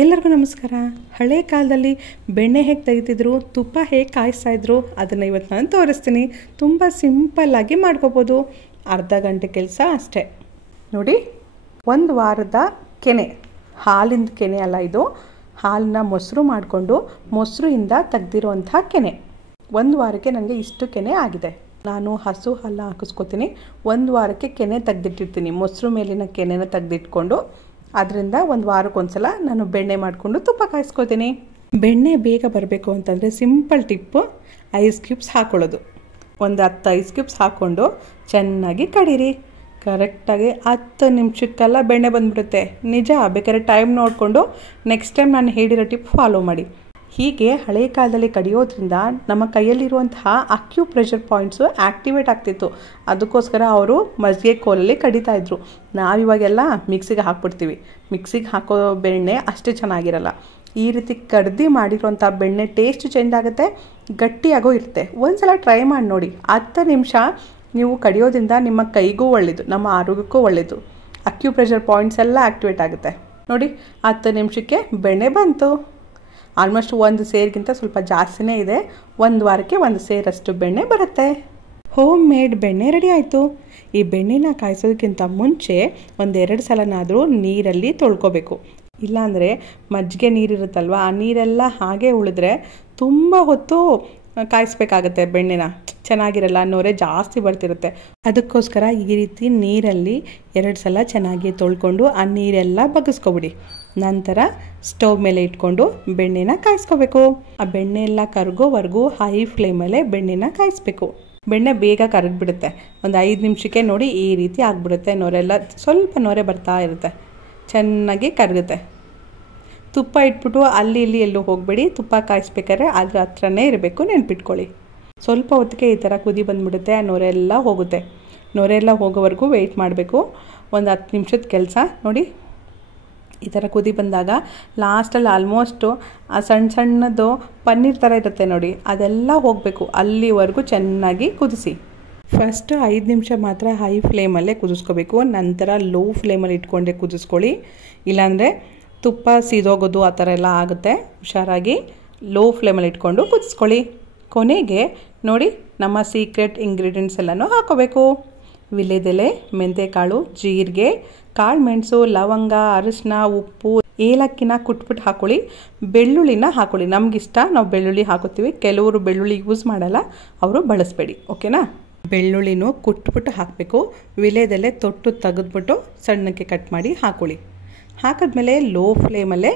ಎಲ್ಲರಿಗೂ ನಮಸ್ಕಾರ. ಹಳೆ ಕಾಲದಲ್ಲಿ ಬೆಣ್ಣೆ ಹೇಗೆ ತೆಗಿತಿದ್ರು, ತುಪ್ಪ ಹೇಗೆ ಕಾಯಿಸ್ತಾಯಿದ್ರು ಅದನ್ನು ಇವತ್ತು ನಾನು ತೋರಿಸ್ತೀನಿ. ತುಂಬ ಸಿಂಪಲ್ಲಾಗಿ ಮಾಡ್ಕೋಬೋದು. ಅರ್ಧ ಗಂಟೆ ಕೆಲಸ ಅಷ್ಟೇ. ನೋಡಿ, ಒಂದು ವಾರದ ಕೆನೆ, ಹಾಲಿಂದ ಕೆನೆ ಅಲ್ಲ ಇದು, ಹಾಲನ್ನ ಮೊಸರು ಮಾಡಿಕೊಂಡು ಮೊಸರಿಂದ ತೆಗ್ದಿರುವಂಥ ಕೆನೆ. ಒಂದು ವಾರಕ್ಕೆ ನನಗೆ ಇಷ್ಟು ಕೆನೆ ಆಗಿದೆ. ನಾನು ಹಸು ಹಾಲನ್ನ ಹಾಕಿಸ್ಕೊತೀನಿ. ಒಂದು ವಾರಕ್ಕೆ ಕೆನೆ ತೆಗ್ದಿಟ್ಟಿರ್ತೀನಿ. ಮೊಸರು ಮೇಲಿನ ಕೆನೆನ ತೆಗ್ದಿಟ್ಕೊಂಡು ಅದರಿಂದ ಒಂದು ವಾರಕ್ಕೊಂದ್ಸಲ ನಾನು ಬೆಣ್ಣೆ ಮಾಡಿಕೊಂಡು ತುಪ್ಪ ಕಾಯಿಸ್ಕೊತೀನಿ. ಬೆಣ್ಣೆ ಬೇಗ ಬರಬೇಕು ಅಂತಂದರೆ ಸಿಂಪಲ್ ಟಿಪ್ಪು, ಐಸ್ ಕ್ಯೂಬ್ಸ್ ಹಾಕ್ಕೊಳ್ಳೋದು. ಒಂದು 10 ಐಸ್ ಕ್ಯೂಬ್ಸ್ ಹಾಕ್ಕೊಂಡು ಚೆನ್ನಾಗಿ ಕಡೀರಿ. ಕರೆಕ್ಟಾಗಿ 10 ನಿಮಿಷಕ್ಕೆಲ್ಲ ಬೆಣ್ಣೆ ಬಂದುಬಿಡುತ್ತೆ. ನಿಜ. ಬೇಕಾದ್ರೆ ಟೈಮ್ ನೋಡಿಕೊಂಡು ನೆಕ್ಸ್ಟ್ ಟೈಮ್ ನಾನು ಹೇಳಿರೋ ಟಿಪ್ ಫಾಲೋ ಮಾಡಿ. ಹೀಗೆ ಹಳೆ ಕಾಲದಲ್ಲಿ ಕಡಿಯೋದ್ರಿಂದ ನಮ್ಮ ಕೈಯಲ್ಲಿರುವಂತಹ ಅಕ್ಯುಪ್ರೆಷರ್ ಪಾಯಿಂಟ್ಸು ಆ್ಯಕ್ಟಿವೇಟ್ ಆಗ್ತಿತ್ತು. ಅದಕ್ಕೋಸ್ಕರ ಅವರು ಮಜ್ಜಿಗೆ ಕೋಲಲ್ಲಿ ಕಡಿತಾ ಇದ್ರು. ನಾವಿವಾಗೆಲ್ಲ ಮಿಕ್ಸಿಗೆ ಹಾಕ್ಬಿಡ್ತೀವಿ. ಮಿಕ್ಸಿಗೆ ಹಾಕೋ ಬೆಣ್ಣೆ ಅಷ್ಟೇ ಚೆನ್ನಾಗಿರಲ್ಲ. ಈ ರೀತಿ ಕಡ್ದು ಮಾಡಿರುವಂಥ ಬೆಣ್ಣೆ ಟೇಸ್ಟ್ ಚೇಂಜ್ ಆಗುತ್ತೆ, ಗಟ್ಟಿಯಾಗೋ ಇರುತ್ತೆ. ಒಂದ್ಸಲ ಟ್ರೈ ಮಾಡಿ ನೋಡಿ. 10 ನಿಮಿಷ ನೀವು ಕಡಿಯೋದ್ರಿಂದ ನಿಮ್ಮ ಕೈಗೂ ಒಳ್ಳೆಯದು, ನಮ್ಮ ಆರೋಗ್ಯಕ್ಕೂ ಒಳ್ಳೆಯದು. ಅಕ್ಯುಪ್ರೆಷರ್ ಪಾಯಿಂಟ್ಸ್ ಎಲ್ಲ ಆ್ಯಕ್ಟಿವೇಟ್ ಆಗುತ್ತೆ. ನೋಡಿ, 10 ನಿಮಿಷಕ್ಕೆ ಬೆಣ್ಣೆ ಬಂತು. ಆಲ್ಮೋಸ್ಟ್ 1 ಸೇರಿಗಿಂತ ಸ್ವಲ್ಪ ಜಾಸ್ತಿನೇ ಇದೆ. ಒಂದು ವಾರಕ್ಕೆ 1 ಸೇರಷ್ಟು ಬೆಣ್ಣೆ ಬರುತ್ತೆ. ಹೋಮ್ ಮೇಡ್ ಬೆಣ್ಣೆ ರೆಡಿ ಆಯಿತು. ಈ ಬೆಣ್ಣೆನ ಕಾಯಿಸೋದಕ್ಕಿಂತ ಮುಂಚೆ 1-2 ಸಲನಾದರೂ ನೀರಲ್ಲಿ ತೊಳ್ಕೊಬೇಕು. ಇಲ್ಲಾಂದರೆ ಮಜ್ಜಿಗೆ ನೀರಿರುತ್ತಲ್ವ, ಆ ನೀರೆಲ್ಲ ಹಾಗೆ ಉಳಿದ್ರೆ ತುಂಬ ಹೊತ್ತು ಕಾಯಿಸ್ಬೇಕಾಗತ್ತೆ. ಬೆಣ್ಣೆನ ಚೆನ್ನಾಗಿರಲ್ಲ, ನೊರೆ ಜಾಸ್ತಿ ಬರ್ತಿರುತ್ತೆ. ಅದಕ್ಕೋಸ್ಕರ ಈ ರೀತಿ ನೀರಲ್ಲಿ 2 ಸಲ ಚೆನ್ನಾಗಿ ತೊಳ್ಕೊಂಡು ಆ ನೀರೆಲ್ಲ ಬಗ್ಗಿಸ್ಕೊಬಿಡಿ. ನಂತರ ಸ್ಟವ್ ಮೇಲೆ ಇಟ್ಕೊಂಡು ಬೆಣ್ಣೆನ ಕಾಯಿಸ್ಕೋಬೇಕು. ಆ ಬೆಣ್ಣೆ ಎಲ್ಲ ಕರಗೋವರೆಗೂ ಹೈ ಫ್ಲೇಮಲ್ಲೇ ಬೆಣ್ಣೆನ ಕಾಯಿಸ್ಬೇಕು. ಬೆಣ್ಣೆ ಬೇಗ ಕರಗಿಬಿಡುತ್ತೆ. ಒಂದು 5 ನಿಮಿಷಕ್ಕೆ ನೋಡಿ ಈ ರೀತಿ ಆಗಿಬಿಡುತ್ತೆ. ನೊರೆಲ್ಲ ಸ್ವಲ್ಪ ನೊರೆ ಬರ್ತಾ ಇರುತ್ತೆ, ಚೆನ್ನಾಗಿ ಕರಗುತ್ತೆ. ತುಪ್ಪ ಇಟ್ಬಿಟ್ಟು ಅಲ್ಲಿ ಇಲ್ಲಿ ಎಲ್ಲೂ ಹೋಗಬೇಡಿ. ತುಪ್ಪ ಕಾಯಿಸ್ಬೇಕಾದ್ರೆ ಅದ್ರ ಹತ್ರನೇ ಇರಬೇಕು, ನೆನ್ಪಿಟ್ಕೊಳ್ಳಿ. ಸ್ವಲ್ಪ ಹೊತ್ತಿಗೆ ಈ ಥರ ಕುದಿ ಬಂದುಬಿಡುತ್ತೆ. ಆ ನೊರೆ ಎಲ್ಲ ಹೋಗುತ್ತೆ. ನೊರೆ ಎಲ್ಲ ಹೋಗೋವರೆಗೂ ವೆಯ್ಟ್ ಮಾಡಬೇಕು. ಒಂದು 10 ನಿಮಿಷದ ಕೆಲಸ. ನೋಡಿ, ಈ ಥರ ಕುದಿ ಬಂದಾಗ ಲಾಸ್ಟಲ್ಲಿ ಆಲ್ಮೋಸ್ಟು ಆ ಸಣ್ಣದು ಪನ್ನೀರ್ ಥರ ಇರುತ್ತೆ ನೋಡಿ, ಅದೆಲ್ಲ ಹೋಗಬೇಕು. ಅಲ್ಲಿವರೆಗೂ ಚೆನ್ನಾಗಿ ಕುದಿಸಿ. ಫಸ್ಟ್ 5 ನಿಮಿಷ ಮಾತ್ರ ಹೈ ಫ್ಲೇಮಲ್ಲೇ ಕುದಿಸ್ಕೋಬೇಕು. ನಂತರ ಲೋ ಫ್ಲೇಮಲ್ಲಿ ಇಟ್ಕೊಂಡೆ ಕುದಿಸ್ಕೊಳ್ಳಿ. ಇಲ್ಲಾಂದರೆ ತುಪ್ಪ ಸೀದೋಗೋದು ಆ ಥರ ಎಲ್ಲ ಆಗುತ್ತೆ. ಹುಷಾರಾಗಿ ಲೋ ಫ್ಲೇಮಲ್ಲಿ ಇಟ್ಕೊಂಡು ಕುದಿಸ್ಕೊಳ್ಳಿ. ಕೊನೆಗೆ ನೋಡಿ, ನಮ್ಮ ಸೀಕ್ರೆಟ್ ಇಂಗ್ರೀಡಿಯೆಂಟ್ಸ್ ಎಲ್ಲನೂ ಹಾಕೋಬೇಕು. ವಿಳ್ಯದೆಲೆ, ಮೆಂತೆಕಾಳು, ಜೀರಿಗೆ, ಕಾಳು ಮೆಣಸು, ಲವಂಗ, ಅರಿಶಿನ, ಉಪ್ಪು, ಏಲಕ್ಕಿನ ಕುಟ್ಬಿಟ್ಟು ಹಾಕೊಳ್ಳಿ. ಬೆಳ್ಳುಳ್ಳಿನ ಹಾಕೊಳ್ಳಿ. ನಮಗಿಷ್ಟ, ನಾವು ಬೆಳ್ಳುಳ್ಳಿ ಹಾಕೋತೀವಿ. ಕೆಲವರು ಬೆಳ್ಳುಳ್ಳಿ ಯೂಸ್ ಮಾಡಲ್ಲ, ಅವರು ಬಳಸಬೇಡಿ. ಓಕೆನಾ? ಬೆಳ್ಳುಳ್ಳಿನೂ ಕುಟ್ಬಿಟ್ಟು ಹಾಕಬೇಕು. ವಿಳ್ಯದೆಲೆ ತೊಟ್ಟು ತೆಗೆದ್ಬಿಟ್ಟು ಸಣ್ಣಕ್ಕೆ ಕಟ್ ಮಾಡಿ ಹಾಕೊಳ್ಳಿ. ಹಾಕಿದ್ಮೇಲೆ ಲೋ ಫ್ಲೇಮಲ್ಲೇ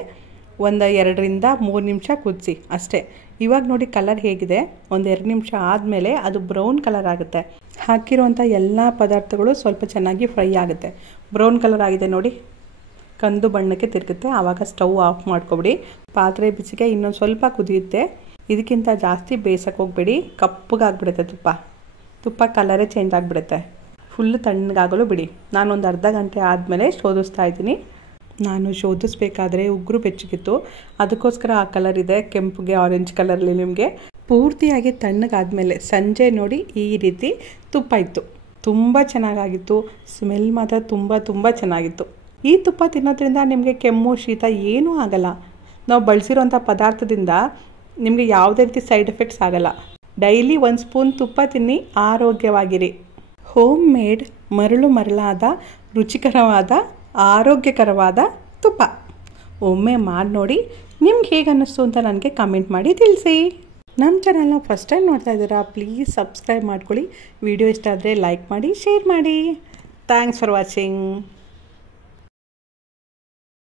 ಒಂದು 2-3 ನಿಮಿಷ ಕುದಿಸಿ ಅಷ್ಟೇ. ಇವಾಗ ನೋಡಿ ಕಲರ್ ಹೇಗಿದೆ. 1-2 ನಿಮಿಷ ಆದಮೇಲೆ ಅದು ಬ್ರೌನ್ ಕಲರ್ ಆಗುತ್ತೆ. ಹಾಕಿರುವಂಥ ಎಲ್ಲ ಪದಾರ್ಥಗಳು ಸ್ವಲ್ಪ ಚೆನ್ನಾಗಿ ಫ್ರೈ ಆಗುತ್ತೆ. ಬ್ರೌನ್ ಕಲರ್ ಆಗಿದೆ ನೋಡಿ, ಕಂದು ಬಣ್ಣಕ್ಕೆ ತಿರುಗುತ್ತೆ. ಆವಾಗ ಸ್ಟವ್ ಆಫ್ ಮಾಡ್ಕೊಬಿಡಿ. ಪಾತ್ರೆ ಬಿಸಿಗೆ ಇನ್ನೊಂದು ಸ್ವಲ್ಪ ಕುದಿಯುತ್ತೆ. ಇದಕ್ಕಿಂತ ಜಾಸ್ತಿ ಬೇಯಿಸೋಕೆ ಹೋಗಬೇಡಿ, ಕಪ್ಪಗಾಗ್ಬಿಡುತ್ತೆ ತುಪ್ಪ ಕಲರೇ ಚೇಂಜ್ ಆಗಿಬಿಡುತ್ತೆ. ಫುಲ್ ತಣ್ಣಗಾಗಲು ಬಿಡಿ. ನಾನೊಂದು ಅರ್ಧ ಗಂಟೆ ಆದಮೇಲೆ ಶೋಧಿಸ್ತಾ ಇದ್ದೀನಿ. ನಾನು ಶೋಧಿಸ್ಬೇಕಾದ್ರೆ ಉಗುರು ಬೆಚ್ಚಗಿತ್ತು, ಅದಕ್ಕೋಸ್ಕರ ಆ ಕಲರ್ ಇದೆ. ಕೆಂಪುಗೆ ಆರೆಂಜ್ ಕಲರಲ್ಲಿ ನಿಮಗೆ ಪೂರ್ತಿಯಾಗಿ ತಣ್ಣಗಾದ್ಮೇಲೆ ಸಂಜೆ ನೋಡಿ ಈ ರೀತಿ ತುಪ್ಪ ಇತ್ತು. ತುಂಬ ಚೆನ್ನಾಗಾಗಿತ್ತು. ಸ್ಮೆಲ್ ಮಾತ್ರ ತುಂಬ ಚೆನ್ನಾಗಿತ್ತು. ಈ ತುಪ್ಪ ತಿನ್ನೋದ್ರಿಂದ ನಿಮಗೆ ಕೆಮ್ಮು, ಶೀತ ಏನೂ ಆಗಲ್ಲ. ನಾವು ಬಳಸಿರೋಂಥ ಪದಾರ್ಥದಿಂದ ನಿಮಗೆ ಯಾವುದೇ ರೀತಿ ಸೈಡ್ ಎಫೆಕ್ಟ್ಸ್ ಆಗಲ್ಲ. ಡೈಲಿ 1 ಸ್ಪೂನ್ ತುಪ್ಪ ತಿನ್ನಿ, ಆರೋಗ್ಯವಾಗಿರಿ. ಹೋಮ್ ಮೇಡ್ ಮರಳಾದ ರುಚಿಕರವಾದ ಆರೋಗ್ಯಕರವಾದ ತುಪ್ಪ ಒಮ್ಮೆ ಮಾಡಿ ನೋಡಿ. ನಿಮ್ಗೆ ಹೇಗೆ ಅನ್ನಿಸ್ತು ಅಂತ ನನಗೆ ಕಮೆಂಟ್ ಮಾಡಿ ತಿಳಿಸಿ. ನಮ್ಮ ಚಾನಲ್ನ ಫಸ್ಟ್ ಟೈಮ್ ನೋಡ್ತಾ ಇದ್ದೀರಾ, ಪ್ಲೀಸ್ ಸಬ್ಸ್ಕ್ರೈಬ್ ಮಾಡ್ಕೊಳ್ಳಿ. ವಿಡಿಯೋ ಇಷ್ಟ ಆದರೆ ಲೈಕ್ ಮಾಡಿ, ಶೇರ್ ಮಾಡಿ. Thanks for watching.